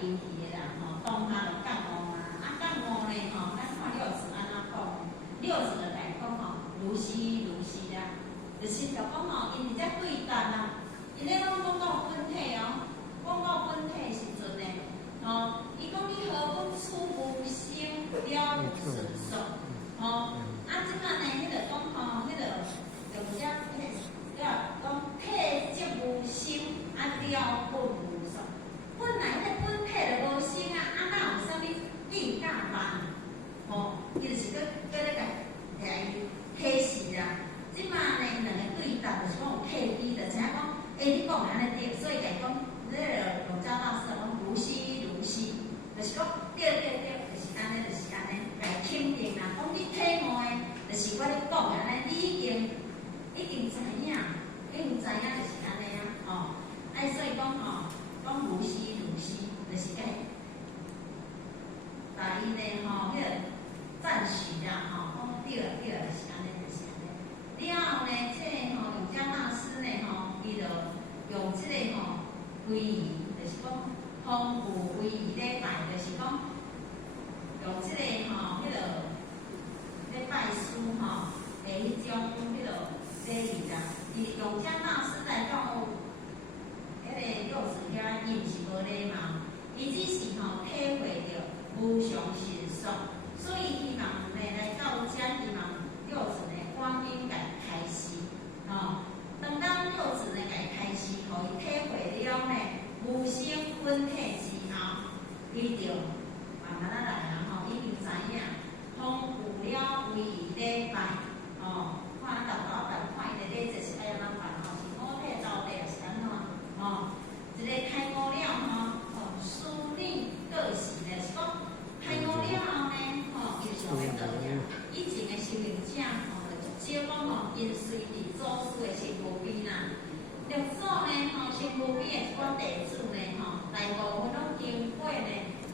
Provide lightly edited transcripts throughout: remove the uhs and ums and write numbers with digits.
引起的啦，吼，当下就觉悟啊，觉悟呢，吼，咱看六字安怎讲？六字就来讲吼，如是如是啦，就是就讲吼，因伫遮对答啦，因咧拢讲到本体哦，讲到本体时阵呢，吼，伊讲你何本处无生了纯熟，吼，即摆呢，迄个讲吼，迄个用遮迄个讲体即无生，了本无熟。本来迄本体就无生啊，哪有啥物变假办？吼，伊就是咧甲启示啦。即摆呢，两个对答就是讲有契机，就知影讲，你讲安尼对，所以家讲，这个儒家大师讲如是如是，就是讲对，就是安尼，就是安尼，家肯定啦。讲你体悟的，就是我咧讲安尼，你已经知影，就是安尼啊，吼。所以讲吼。讲如是如是，就是甲把伊呢吼，迄个赞许啦吼，讲对，就是安尼，就是安尼。了后呢，这吼儒家大师呢吼，伊就用这个吼威仪，就是讲丰富威仪礼拜，就是讲用这个吼迄个礼拜师吼的迄种迄个礼仪啦。伊儒家大师来讲。迄个六字遐伊毋是无礼貌，伊只是吼体会着无常实相，所以希望呢来到遮，希望六字呢观音来开示，吼。当六字呢来开示，互伊体会了呢无生本体之后，伊就慢慢来啊吼，已经知影，丰富了威仪礼拜，吼。看豆豆看伊个礼节是爱安怎办吼，是五体招地是安怎？吼，一个开悟了吼，师女各是咧，是讲开悟了后呢，吼，伊就会得呀。以前的修行者吼，就足少讲吼，因随伫祖师的身无边啦。六祖呢，吼，身无边的一寡弟子呢，吼，大部分拢经过呢，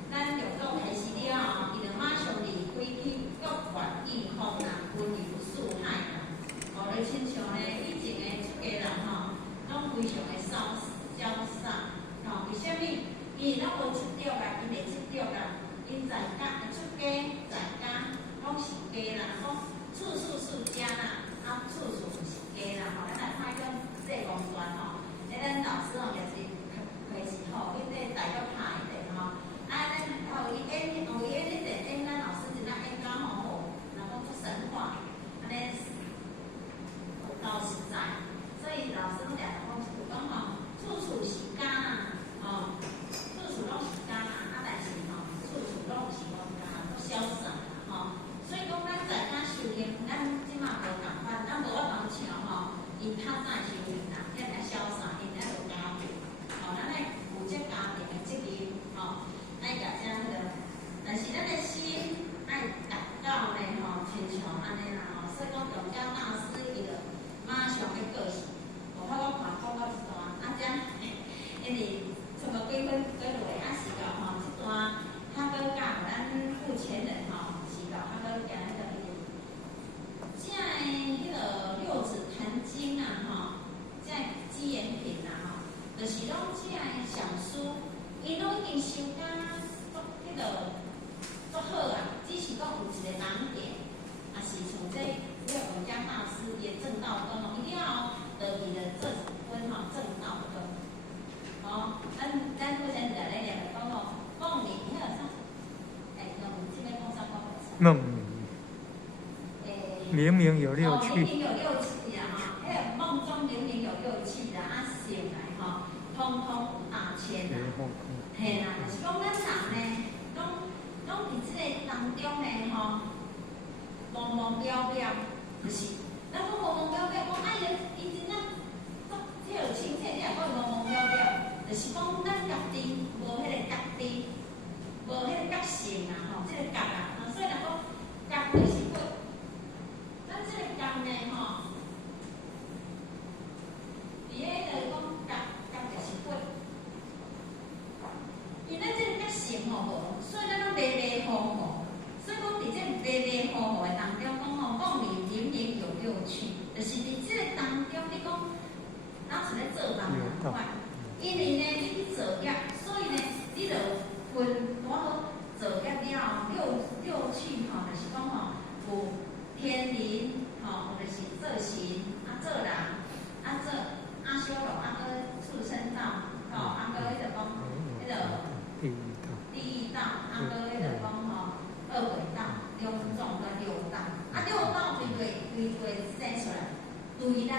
咱六祖开示了后，伊就马上离开去各管应风啦，温柔四海啦。哦，就亲像呢，以前的出家人吼，拢非常的潇洒，吼，为虾米？伊拢无执着啦，伊袂执着啦，因在家出家在家，拢是家啦，讲处处是家啦，处处是家啦，吼，咱来看种这公段吼，咱老师吼也是开始吼，迄个大约拍的吼，咱后伊演迄个演，咱老师真正演甲吼，然后出神话，安尼老实在，所以老师拢常讲吼。处处是家啦，吼，处处拢是家啦，但是吼，处处拢是讲家，都潇洒啦，吼。所以讲咱在家修行，咱即马无共款，咱无法当像吼，因较早修行啦，遐尔潇洒，因遐有家庭，吼，咱爱负责家庭的责任，吼，爱家遮迄个，但是咱的心爱达到呢，吼，亲像安尼啦，吼，所以讲儒家大师伊就马上去告诉，无法度看讲到一段。因为差不多几分落，是到吼这段较搁甲咱付钱人吼，是到较搁行迄个即个迄个六字坛经啊吼，即个纪言品啊吼，就是拢即个上师，伊拢已经修甲迄个足好啊，只是讲有一个难点，也是从这儒家大师伊正道观哦，一定要得伊的这分吼正道观。哦，咱目前在咧念讲吼，讲你迄个啥？这边讲啥讲？梦。明明有六趣。明明有六趣啊！哈，迄个梦中明明有六趣啦，醒来吼，通通有大千啦。嘿啦，就是讲咱人呢，拢伫即个当中呢吼，懵懵了了，就是咱讲懵懵了了，讲伊真正足有清澈，你也讲懵懵了了。就是讲，咱家己无迄个觉知，无迄个觉性啊，吼，即个觉啊，所以来讲，觉就是骨，咱即个觉呢，吼，伫咧就是讲觉就是骨，因咱即个觉性吼无，所以咱拢迷迷糊糊，所以讲伫即迷迷糊糊的当中，讲吼，讲你明明有六趣，就是伫即个当中，你讲，咱是咧做人难款。因为呢，你去做业，所以呢，你就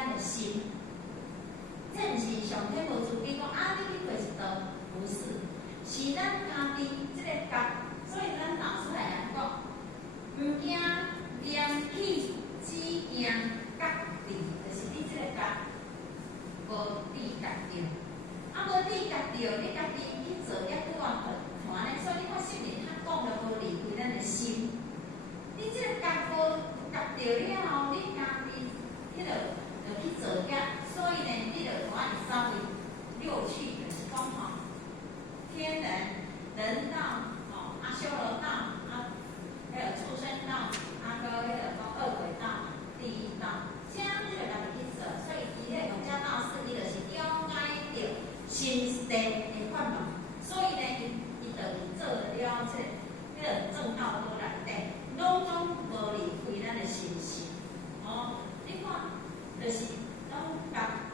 咱的心。这毋是上天无慈悲讲啊，你去过一道，不是，是咱家己这个觉。所以咱老师来讲，毋惊念起，只惊觉知，就是你这个觉无知觉着。啊，无知觉着，你家己去做也拄啊团咧，所以你看圣人他讲了无离开咱的心。你这个觉无觉着了后，你家己迄就去做遐，所以呢，你就我会稍微六趣，就是讲吼，天人、人道、修罗道，还有畜生道，个迄个讲恶鬼道、地狱道，这样你就家己去做。所以伊迄儒家道士，伊就是了解着心地的款嘛。所以呢，伊就做了这迄个正道多内底，拢总无离开咱的心性。你看，就是拢甲。